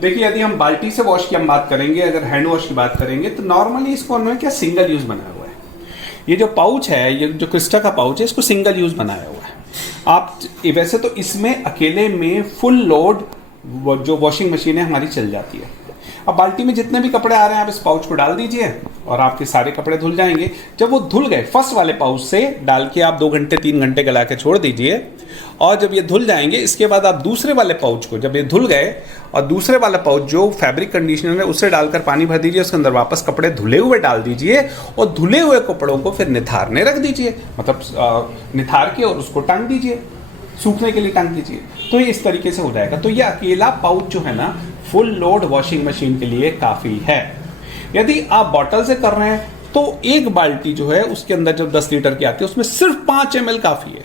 देखिए, यदि हम बाल्टी से वॉश की हम बात करेंगे, अगर हैंड वॉश की बात करेंगे, तो नॉर्मली इसको हमने क्या सिंगल यूज बनाया हुआ है। ये जो पाउच है, ये जो क्रिस्टा का पाउच है, इसको सिंगल यूज बनाया हुआ है। आप वैसे तो इसमें अकेले में फुल लोड जो वॉशिंग मशीन है हमारी चल जाती है। अब बाल्टी में जितने भी कपड़े आ रहे हैं आप इस पाउच को डाल दीजिए और आपके सारे कपड़े धुल जाएंगे। जब वो धुल गए, फर्स्ट वाले पाउच से डाल के आप 2 घंटे 3 घंटे गला के छोड़ दीजिए, और जब ये धुल जाएंगे इसके बाद आप दूसरे वाले पाउच को, जब ये धुल गए और दूसरे वाला पाउच जो फैब्रिक कंडीशनर है उससे डालकर पानी भर दीजिए, उसके अंदर वापस कपड़े धुले हुए डाल दीजिए और धुले हुए कपड़ों को फिर निथारने रख दीजिए, मतलब निथार के और उसको टांग दीजिए, सूखने के लिए टांग दीजिए। तो ये इस तरीके से हो जाएगा। तो ये अकेला पाउच जो है ना फुल लोड वॉशिंग मशीन के लिए काफ़ी है। यदि आप बॉटल से कर रहे हैं तो एक बाल्टी जो है उसके अंदर जब 10 लीटर की आती है उसमें सिर्फ 5 ml काफ़ी है,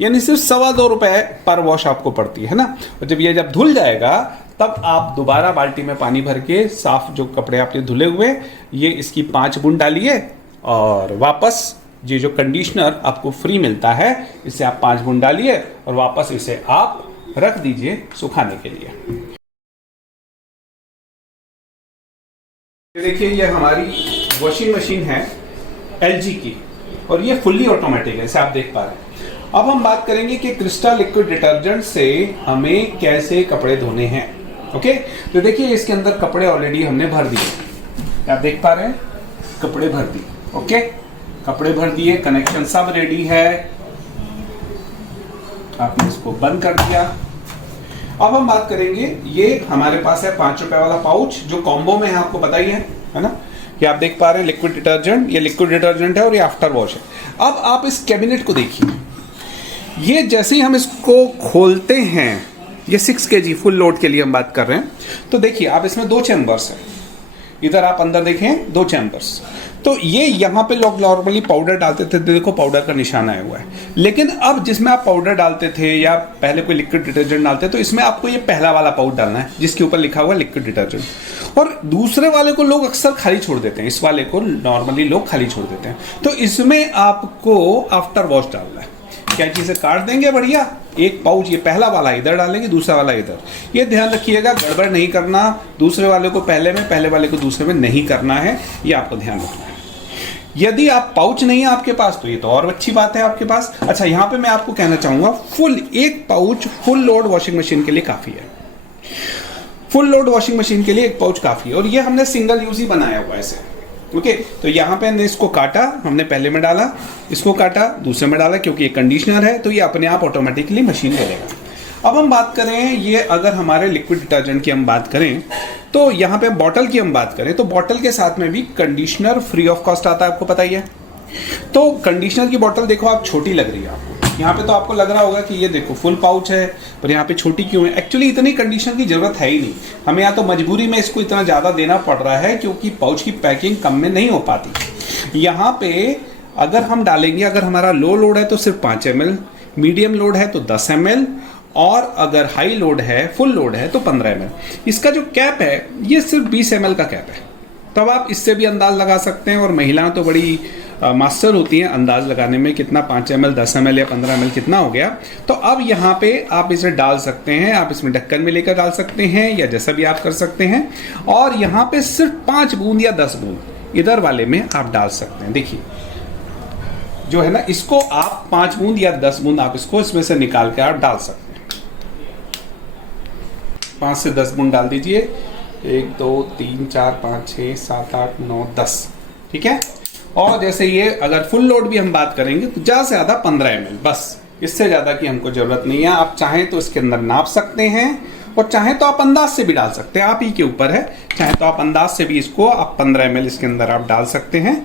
यानी सिर्फ 2.25 रुपए पर वॉश आपको पड़ती है ना। और जब ये धुल जाएगा तब आप दोबारा बाल्टी में पानी भर के साफ जो कपड़े आपने धुले हुए ये इसकी 5 बूंद डालिए और वापस ये जो कंडीशनर आपको फ्री मिलता है इसे आप 5 बूंद डालिए और वापस इसे आप रख दीजिए सुखाने के लिए। देखिए, ये हमारी वॉशिंग मशीन है LG की और ये फुल्ली ऑटोमेटिक है, इसे आप देख पा रहे हैं। अब हम बात करेंगे कि क्रिस्टा लिक्विड डिटर्जेंट से हमें कैसे कपड़े धोने हैं। ओके, तो देखिए इसके अंदर कपड़े ऑलरेडी हमने भर दिए, आप देख पा रहे हैं, कपड़े भर दिए। ओके, कपड़े भर दिए, कनेक्शन सब रेडी है, आपने इसको बंद कर दिया। अब हम बात करेंगे, ये हमारे पास है 5 रुपए वाला पाउच जो कॉम्बो में है, आपको पता ही है ना, कि आप देख पा रहे हैं लिक्विड डिटर्जेंट, ये लिक्विड डिटर्जेंट है और ये आफ्टर वॉश है। अब आप इस कैबिनेट को देखिए, ये जैसे ही हम इसको खोलते हैं, ये 6 kg फुल लोड के लिए हम बात कर रहे हैं, तो देखिए आप इसमें 2 चैम्बर्स है, इधर आप अंदर देखें 2 चैम्बर्स। तो ये यहाँ पे लोग नॉर्मली पाउडर डालते थे, देखो पाउडर का निशान आया हुआ है, लेकिन अब जिसमें आप पाउडर डालते थे या पहले कोई लिक्विड डिटर्जेंट डालते तो इसमें आपको ये पहला वाला पाउच डालना है जिसके ऊपर लिखा हुआ है लिक्विड डिटर्जेंट। और दूसरे वाले को लोग अक्सर खाली छोड़ देते हैं, इस वाले को नॉर्मली लोग खाली छोड़ देते हैं। तो इसमें आपको आफ्टर वॉश डालना है। क्या चीज़ें काट देंगे बढ़िया, एक पाउच ये पहला वाला इधर डालेंगे, दूसरा वाला इधर। ये ध्यान रखिएगा, गड़बड़ नहीं करना, दूसरे वाले को पहले में, पहले वाले को दूसरे में नहीं करना है, ये आपको ध्यान रखना है। यदि आप पाउच नहीं है आपके पास तो ये तो और अच्छी बात है आपके पास। अच्छा, यहाँ पे मैं आपको कहना चाहूंगा, फुल एक pouch full load washing machine के लिए काफी है। फुल लोड वॉशिंग मशीन के लिए एक पाउच काफी है और ये हमने सिंगल यूज ही बनाया हुआ है ऐसे। ओके, तो यहाँ पे हमने इसको काटा, हमने पहले में डाला, इसको काटा, दूसरे में डाला, क्योंकि ये कंडीशनर है तो ये अपने आप ऑटोमेटिकली मशीन करेगा। अब हम बात करें, ये अगर हमारे लिक्विड डिटर्जेंट की हम बात करें तो यहाँ पे बॉटल की हम बात करें तो बॉटल के साथ में भी कंडीशनर फ्री ऑफ कॉस्ट आता है, आपको पता ही है। तो कंडीशनर की बॉटल देखो आप, छोटी लग रही है आपको, यहाँ पे तो आपको लग रहा होगा कि ये देखो फुल पाउच है, पर यहाँ पे छोटी क्यों है। एक्चुअली इतनी कंडीशनर की जरूरत है ही नहीं, हमें या तो मजबूरी में इसको इतना ज़्यादा देना पड़ रहा है क्योंकि पाउच की पैकिंग कम में नहीं हो पाती। यहाँ पे अगर हम डालेंगे, अगर हमारा लो लोड है तो सिर्फ 5 ml, मीडियम लोड है तो 10 ml, और अगर हाई लोड है, फुल लोड है तो 15 ml। इसका जो कैप है ये सिर्फ 20 ml का कैप है, तब आप इससे भी अंदाज लगा सकते हैं। और महिलाएं तो बड़ी मास्टर होती हैं अंदाज लगाने में, कितना 5 ml, 10 ml या 15 ml कितना हो गया। तो अब यहाँ पे आप इसे डाल सकते हैं, आप इसमें ढक्कन में लेकर डाल सकते हैं या जैसा भी आप कर सकते हैं। और यहाँ पे सिर्फ 5 बूंद या 10 बूंद इधर वाले में आप डाल सकते हैं। देखिए जो है ना, इसको आप 5 बूंद या 10 बूंद आप इसको इसमें से निकाल के आप डाल सकते हैं। 5 से 10 बूंद डाल दीजिए, 1 2 3 4 5 6 7 8 9 10, ठीक है। और जैसे ये अगर फुल लोड भी हम बात करेंगे तो ज़्यादा से ज़्यादा 15 ml, बस इससे ज़्यादा की हमको ज़रूरत नहीं है। आप चाहें तो इसके अंदर नाप सकते हैं और चाहें तो आप अंदाज से भी डाल सकते हैं, आप ही के ऊपर है। चाहे तो आप अंदाज से भी इसको आप 15 ml इसके अंदर आप डाल सकते हैं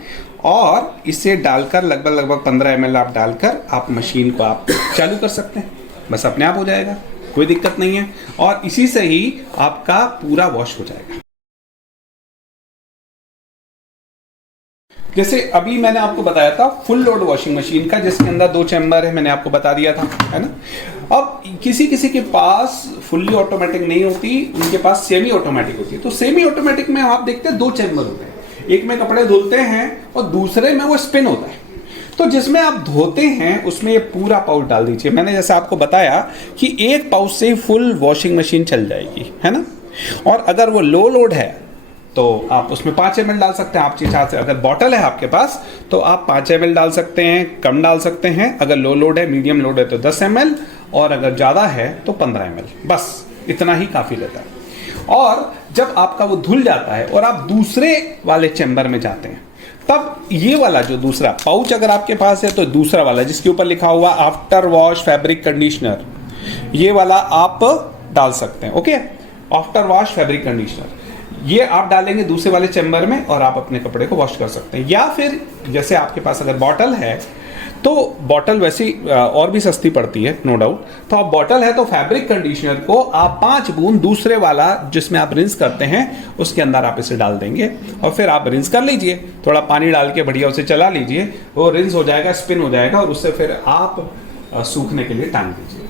और इसे डालकर लगभग 15 ml आप डालकर आप मशीन को आप चालू कर सकते हैं, बस अपने आप हो जाएगा, कोई दिक्कत नहीं है। और इसी से ही आपका पूरा वॉश हो जाएगा। जैसे अभी मैंने आपको बताया था फुल लोड वॉशिंग मशीन का, जिसके अंदर 2 चैम्बर है, मैंने आपको बता दिया था, है ना। अब किसी किसी के पास फुल्ली ऑटोमेटिक नहीं होती, उनके पास सेमी ऑटोमेटिक होती है। तो सेमी ऑटोमेटिक में आप देखते हैं 2 चैम्बर होते हैं, एक में कपड़े धुलते हैं और दूसरे में वो स्पिन होता है। तो जिसमें आप धोते हैं उसमें ये पूरा पाउच डाल दीजिए। मैंने जैसे आपको बताया कि एक पाउच से फुल वॉशिंग मशीन चल जाएगी, है ना। और अगर वो लो लोड है तो आप उसमें 5 ml डाल सकते हैं। आपकी इच्छा से, अगर बॉटल है आपके पास तो आप 5 ml डाल सकते हैं, कम डाल सकते हैं। अगर लो लोड है, मीडियम लोड है तो 10 ml, और अगर ज़्यादा है तो 15 ml, बस इतना ही काफ़ी रहता है। और जब आपका वो धुल जाता है और आप दूसरे वाले चैम्बर में जाते हैं, तब ये वाला जो दूसरा पाउच अगर आपके पास है तो दूसरा वाला जिसके ऊपर लिखा हुआ आफ्टर वॉश फैब्रिक कंडीशनर, ये वाला आप डाल सकते हैं। Okay, after wash fabric conditioner ये आप डालेंगे दूसरे वाले चैम्बर में और आप अपने कपड़े को वॉश कर सकते हैं। या फिर जैसे आपके पास अगर बॉटल है तो बॉटल वैसी और भी सस्ती पड़ती है, नो डाउट। तो आप बॉटल है तो फैब्रिक कंडीशनर को आप 5 बूंद दूसरे वाला जिसमें आप रिंस करते हैं उसके अंदर आप इसे डाल देंगे और फिर आप रिंस कर लीजिए। थोड़ा पानी डाल के बढ़िया उसे चला लीजिए, वो रिंस हो जाएगा, स्पिन हो जाएगा, और उससे फिर आप सूखने के लिए टांग दीजिए।